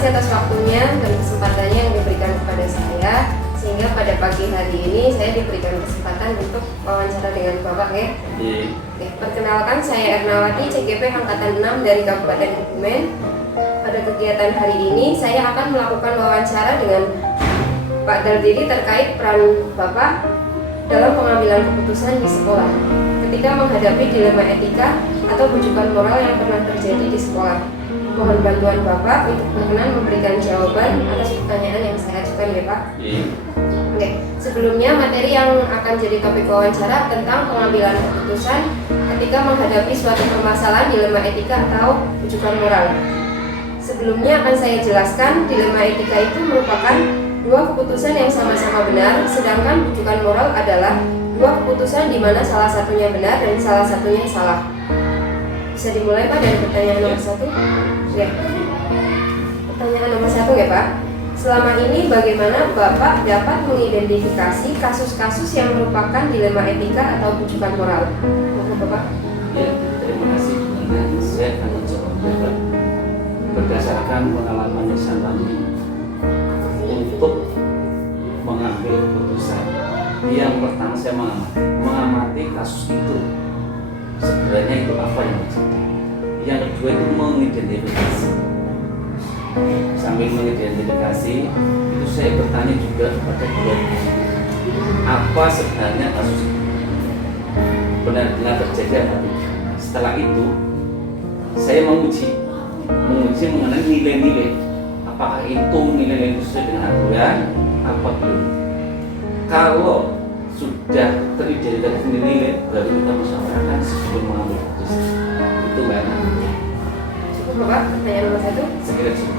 kasih atas waktunya dan kesempatannya yang diberikan kepada saya, sehingga pada pagi hari ini saya diberikan kesempatan untuk wawancara dengan Bapak ya. Oke, perkenalkan saya Ernawati, CGP Angkatan 6 dari Kabupaten Kebumen. Pada kegiatan hari ini saya akan melakukan wawancara dengan Pak Daldiri terkait peran Bapak dalam pengambilan keputusan di sekolah ketika menghadapi dilema etika atau rujukan moral yang pernah terjadi di sekolah. Mohon bantuan Bapak untuk berkenan memberikan jawaban atas pertanyaan yang saya ajukan ya Pak. Oke, sebelumnya materi yang akan jadi topik wawancara tentang pengambilan keputusan ketika menghadapi suatu permasalahan dilema etika atau rujukan moral. Sebelumnya akan saya jelaskan dilema etika itu merupakan dua keputusan yang sama-sama benar, sedangkan rujukan moral adalah dua keputusan di mana salah satunya benar dan salah satunya salah. Bisa dimulai Pak dari pertanyaan nomor 1? Ya. Pertanyaan nomor 1 ya Pak. Selama ini bagaimana Bapak dapat mengidentifikasi kasus-kasus yang merupakan dilema etika atau rujukan moral? Mohon Bapak. Ya, terima kasih. Saya akan menjawab berdasarkan pengalaman yang saya alami untuk mengambil keputusan. Yang pertama saya mengamati kasus itu sebenarnya itu apa yang terjadi. Yang kedua itu mengidentifikasi. Sambil mengidentifikasi itu saya bertanya juga kepada keluarga, apa sebenarnya kasus itu benar-benar terjadi apa tidak. Setelah itu saya menguji mengenai nilai-nilai, apakah itu nilai-nilai itu sesuai dengan aturan apa belum. Kalau sudah teridentifikasi nilai, baru kita musyawarahkan sebelum mengambil keputusan. Itu Mbak. Cukup Bapak, pertanyaan nomor 1. Sekiranya cukup.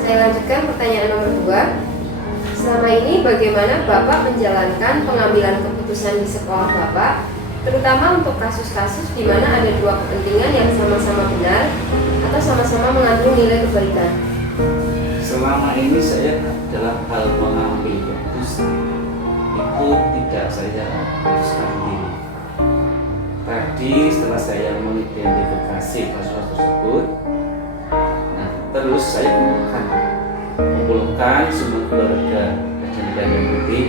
Saya lanjutkan pertanyaan nomor 2. Selama ini bagaimana Bapak menjalankan pengambilan keputusan di sekolah Bapak, terutama untuk kasus-kasus di mana ada dua kepentingan yang sama-sama benar atau sama-sama mengandung nilai kebaikan? Selama ini saya dalam hal mengambil keputusan itu tidak saya putuskan sendiri. Tadi setelah saya mengidentifikasi kasus tersebut, nah terus saya kumpulkan semua keluarga dan yang penting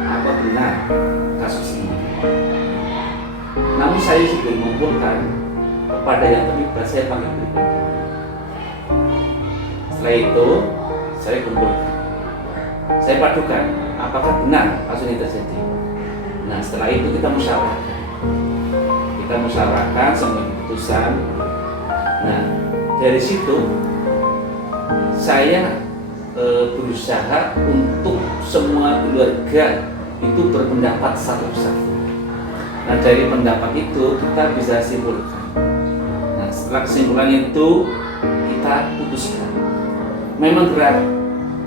apa benar kasus ini. Namun saya juga mengumpulkan kepada yang terlibat, saya panggil berikutnya. Setelah itu saya kumpulkan, saya padukan apakah benar kasus ini terjadi. Nah setelah itu kita musyawarahkan sampai keputusan. Nah dari situ saya berusaha untuk semua keluarga itu berpendapat satu-satu. Nah dari pendapat itu kita bisa simpulkan. Nah setelah kesimpulan itu kita putuskan. Memang berat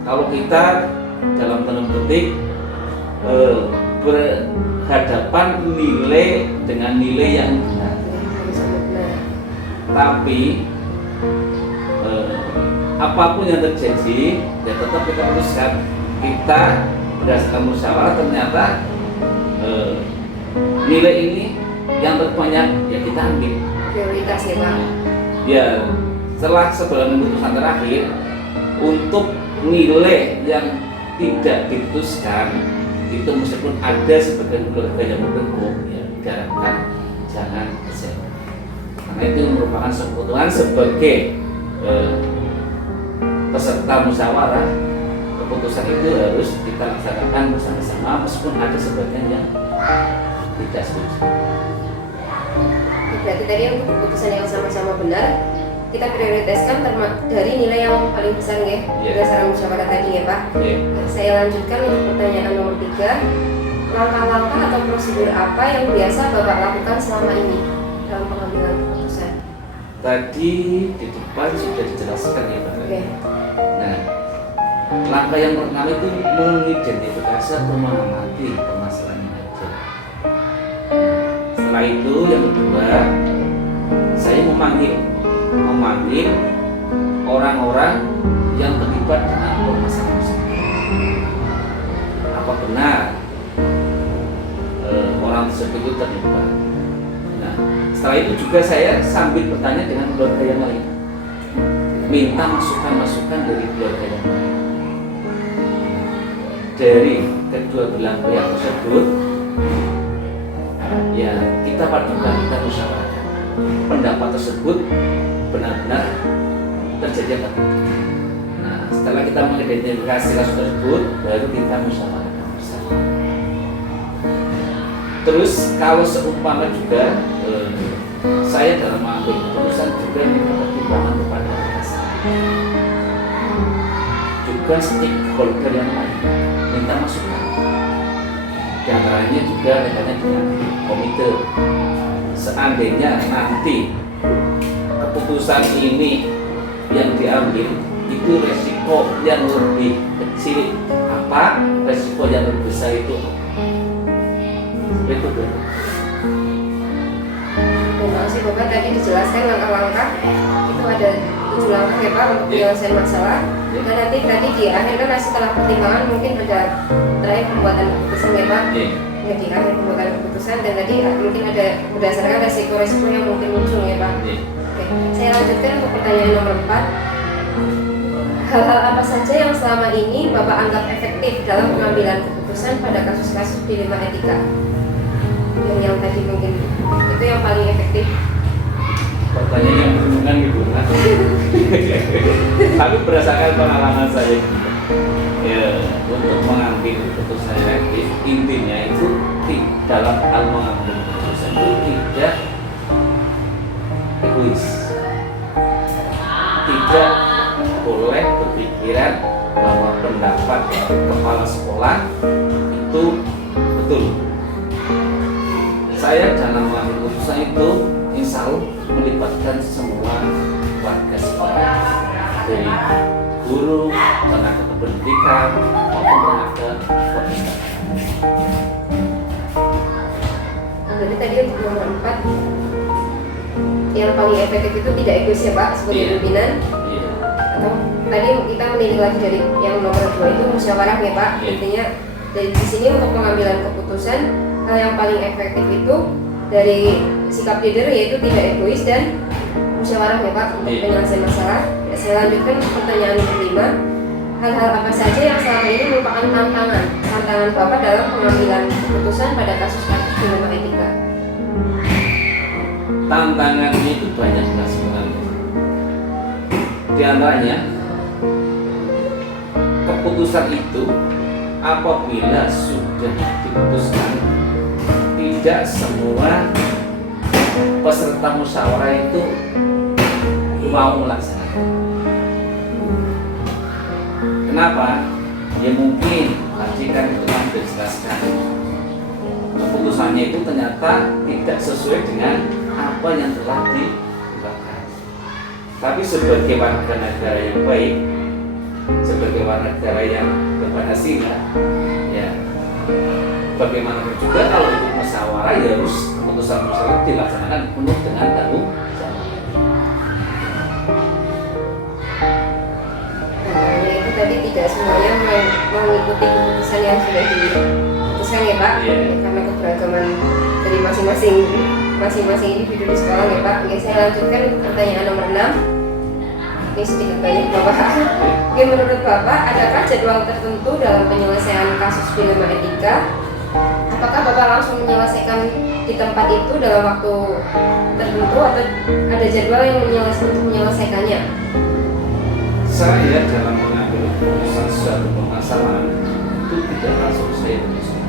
kalau kita dalam tanda petik berhadapan nilai dengan nilai yang benar. Tapi apapun yang terjadi, ya tetap kita putuskan. Kita berdasarkan musyawarah ternyata nilai ini yang terbanyak ya kita ambil. Prioritas ya Pak. Ya setelah sebelum keputusan terakhir untuk nilai yang tidak diputuskan itu meskipun ada sebagian keluarga yang mendukung ya diharapkan jangan kecewa. Karena itu merupakan keputusan sebagai peserta musyawarah, keputusan itu harus kita laksanakan bersama-sama meskipun ada sebagian yang tidak setuju. Berarti tadi untuk keputusan yang sama-sama benar kita prioritaskan dari nilai yang paling besar ya, berdasarkan musyawarah tadi ya Pak. Saya lanjutkan untuk pertanyaan nomor 3. Langkah-langkah atau prosedur apa yang biasa Bapak lakukan selama ini dalam pengambilan keputusan? Tadi di depan sudah dijelaskan ya Pak. Nah, langkah yang pertama itu mengidentifikasi atau mengamati permasalahan yang ada. Setelah itu yang kedua, saya memanggil orang-orang yang terlibat dengan permasalahan tersebut. Apa benar orang tersebut itu terlibat? Nah, setelah itu juga saya sambil bertanya dengan keluarga yang lain. minta masukan-masukan dari keluarga yang lain. Dari kedua belah pihak tersebut, ya kita padukan, kita musyawarahkan pendapat tersebut benar-benar terjadi apa tidak. Nah, setelah kita mengidentifikasi kasus tersebut, baru kita musyawarahkan bersama. Terus kalau seumpama juga saya dalam mengambil keputusan juga minta pertimbangan kepada atasan, juga stakeholder yang lain minta masukan. Di antaranya juga rekannya dengan komite. Seandainya nanti keputusan ini yang diambil itu resiko yang lebih kecil apa, resiko yang lebih besar itu itu benar. Terima kasih Bapak, tadi dijelaskan langkah-langkah itu ada 7 langkah ya Pak untuk penyelesaian masalah. Dan nanti tadi di akhir kan setelah pertimbangan mungkin ada terakhir pembuatan keputusan ya Pak. Ya, di akhir pembuatan keputusan dan tadi mungkin ada berdasarkan resiko-resiko yang mungkin muncul ya Pak. Oke, saya lanjutkan untuk pertanyaan nomor 4. Hal-hal apa saja yang selama ini Bapak anggap efektif dalam pengambilan keputusan pada kasus-kasus dilema etika? Yang tadi mungkin itu yang paling efektif. Pertanyaan yang berhubungan gitu kan. Tapi berdasarkan pengalaman saya ya, untuk mengambil keputusan efektif intinya itu dalam hal mengambil keputusan itu tidak egois, tidak boleh berpikiran bahwa pendapat kepala sekolah itu betul. Saya dalam mengambil keputusan itu insya Allah melibatkan semua warga sekolah, dari guru, tenaga kependidikan maupun tenaga perpustakaan. Jadi tadi untuk nomor 4 yang paling efektif itu tidak egois ya Pak sebagai pimpinan. Atau tadi kita menilik lagi dari yang nomor 2 itu musyawarah ya Pak. Intinya dari di sini untuk pengambilan keputusan hal yang paling efektif itu dari sikap leader yaitu tidak egois dan musyawarah ya Pak untuk penyelesaian masalah. Ya, saya lanjutkan pertanyaan kelima. Hal-hal apa saja yang selama ini merupakan tantangan Bapak dalam pengambilan keputusan pada kasus-kasus dilema etika? Tantangannya itu banyak sekali. Di antaranya keputusan itu apabila sudah diputuskan, tidak semua peserta musyawarah itu mau melaksanakan. Kenapa? Ya mungkin tadi kan itu yang dijelaskan, keputusannya itu ternyata tidak sesuai dengan apa yang telah dilakukan. Tapi sebagai warga negara yang baik, sebagai warga negara yang berpenghasilan, ya bagaimanapun juga kalau itu musyawarah ya harus keputusan musyawarah dilaksanakan penuh dengan tanggung jawab. Nah, itu tadi tidak semuanya mengikuti keputusan yang sudah diputuskan ya Pak, karena keberagaman dari masing-masing individu di sekolah ya Pak. Oke, saya lanjutkan pertanyaan nomor 6. Ini sedikit banyak Bapak. Oke, menurut Bapak, adakah jadwal tertentu dalam penyelesaian kasus dilema etika? Apakah Bapak langsung menyelesaikan di tempat itu dalam waktu tertentu atau ada jadwal yang untuk menyelesaikannya? Saya dalam mengambil keputusan suatu permasalahan itu tidak langsung saya putuskan.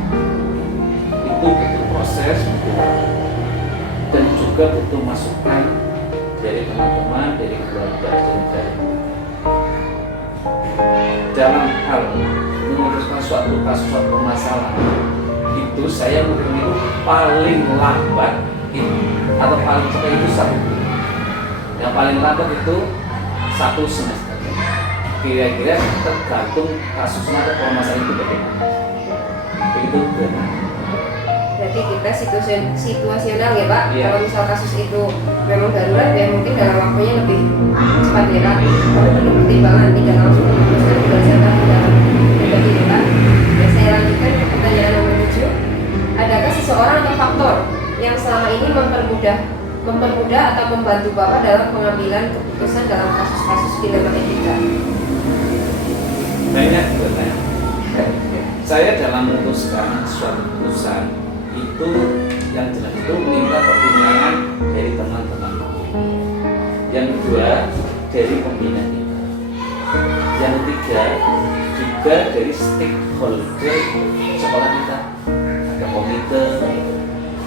Itu butuh proses, dan juga butuh masukan dari teman-teman, dari keluarga, dari dalam hal memutuskan suatu kasus, suatu permasalahan itu saya mungkin itu paling lambat atau paling cepat itu 1 bulan. Yang paling lambat itu 1 semester. Kira-kira tergantung kasusnya atau permasalahan itu bagaimana. Begitu benar. Berarti kita situasional ya Pak. Kalau misal kasus itu memang darurat ya mungkin dalam waktunya lebih cepat ya Pak. Kalau perlu pertimbangan tidak langsung memutuskan berdasarkan dalam pribadi ya Pak. Ya, saya lanjutkan ke pertanyaan nomor 7. Adakah seseorang atau faktor yang selama ini mempermudah mempermudah atau membantu Bapak dalam pengambilan keputusan dalam kasus-kasus dilema etika? Banyak sebenarnya. Saya dalam memutuskan suatu keputusan itu yang jelas itu minta pertimbangan dari teman-teman. Yang kedua dari pembina kita. Yang ketiga juga dari stakeholder sekolah kita. Ada komite,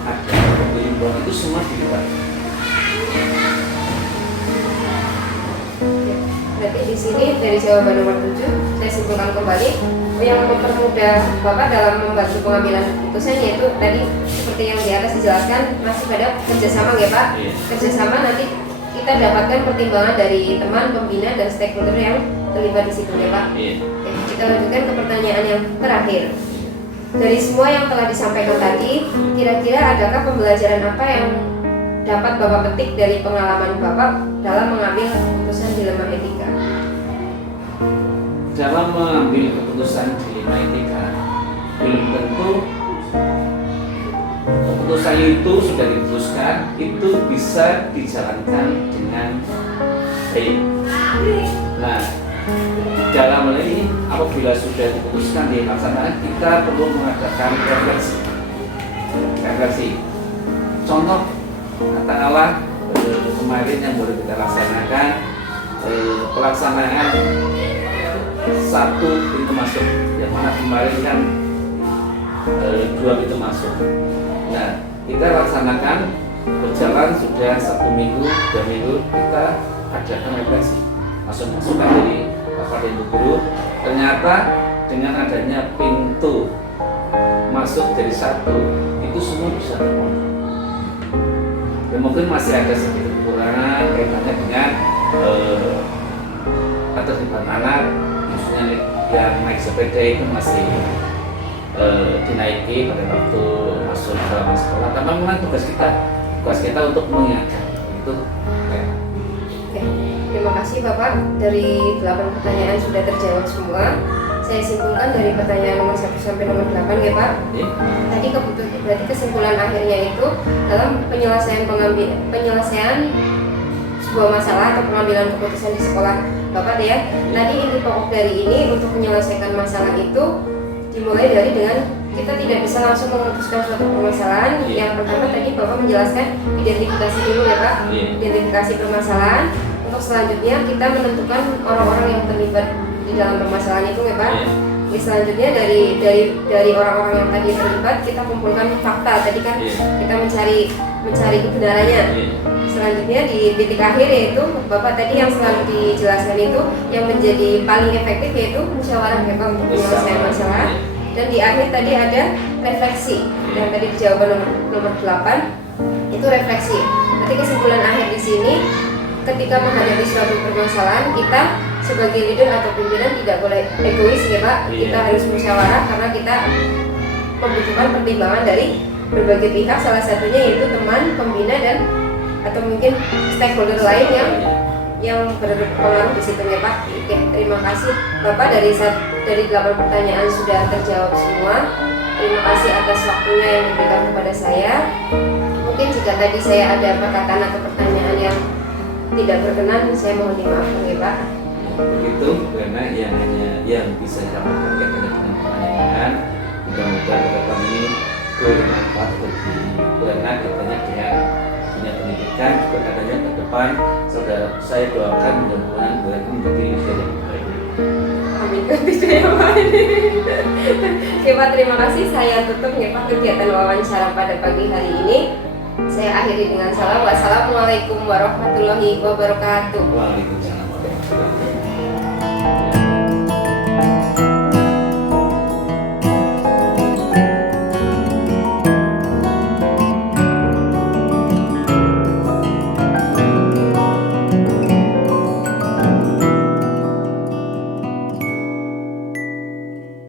ada pemimpin, itu semua dilibatkan. Berarti di sini dari jawaban nomor 7 saya simpulkan kembali yang mempermudah Bapak dalam membantu pengambilan keputusan yaitu tadi seperti yang di atas dijelaskan masih pada kerjasama ya Pak. Kerjasama nanti kita dapatkan pertimbangan dari teman, pembina dan stakeholder yang terlibat di situ ya Pak. Oke, kita lanjutkan ke pertanyaan yang terakhir. Dari semua yang telah disampaikan tadi, kira-kira adakah pembelajaran apa yang dapat Bapak petik dari pengalaman Bapak dalam mengambil keputusan dilema etika? Dalam mengambil keputusan dilema etika, belum tentu keputusan itu sudah diputuskan itu bisa dijalankan dengan baik. Nah, dalam hal ini apabila sudah diputuskan dilaksanakan, kita perlu mengadakan refleksi. Contoh katakanlah kemarin yang baru kita laksanakan pelaksanaan satu pintu masuk, yang mana kemarin kan 2 pintu masuk. Nah, kita laksanakan berjalan sudah 1 minggu, 2 minggu, kita adakan refleksi masukan dari Bapak dan Ibu Guru. Ternyata dengan adanya pintu masuk dari 1 itu semua bisa terpenuhi. Ya, mungkin masih ada sedikit kekurangan kaitannya dengan keterlibatan anak, khususnya yang naik sepeda itu masih dinaiki pada waktu masuk dalam sekolah. Karena memang tugas kita untuk mengingatkan itu. Oke, terima kasih Bapak. Dari 8 pertanyaan sudah terjawab semua. Saya simpulkan dari pertanyaan nomor 1 sampai nomor 8 ya Pak. Tadi berarti kesimpulan akhirnya itu dalam penyelesaian sebuah masalah atau pengambilan keputusan di sekolah Bapak ya. Tadi inti pokok dari ini untuk menyelesaikan masalah itu dimulai dari dengan kita tidak bisa langsung memutuskan suatu permasalahan. Yang pertama tadi Bapak menjelaskan identifikasi dulu ya Pak. Identifikasi permasalahan. Untuk selanjutnya kita menentukan orang-orang yang terlibat di dalam permasalahan itu ya Pak. Selanjutnya dari orang-orang yang tadi terlibat kita kumpulkan fakta. Tadi kan kita mencari kebenarannya. Selanjutnya di titik akhir yaitu Bapak tadi yang selalu dijelaskan itu yang menjadi paling efektif yaitu musyawarah ya Pak untuk menyelesaikan masalah. Dan di akhir tadi ada refleksi. Dan tadi di jawaban nomor 8 itu refleksi. Berarti kesimpulan akhir di sini ketika menghadapi suatu permasalahan kita sebagai leader atau pimpinan tidak boleh egois ya Pak. Kita harus musyawarah karena kita membutuhkan pertimbangan dari berbagai pihak, salah satunya yaitu teman, pembina dan atau mungkin stakeholder lain yang berpengaruh di situ ya Pak. Oke, terima kasih Bapak dari 8 pertanyaan sudah terjawab semua. Terima kasih atas waktunya yang diberikan kepada saya. Mungkin jika tadi saya ada perkataan atau pertanyaan yang tidak berkenan, saya mohon dimaafkan ya Pak. Begitu, karena yang bisa didapatkan kaitannya dengan pertanyaan, mudah-mudahan ke depan ini bermanfaat bagi anak katanya dengan dunia pendidikan, juga katanya ke depan saudara saya doakan mudah-mudahan mereka menjadi Indonesia yang baik. Amin. Tidak ya Pak. Oke Pak, terima kasih. Saya tutup ya Pak kegiatan wawancara pada pagi hari ini. Saya akhiri dengan salam. Wassalamualaikum warahmatullahi wabarakatuh. Waalaikumsalam warahmatullahi wabarakatuh.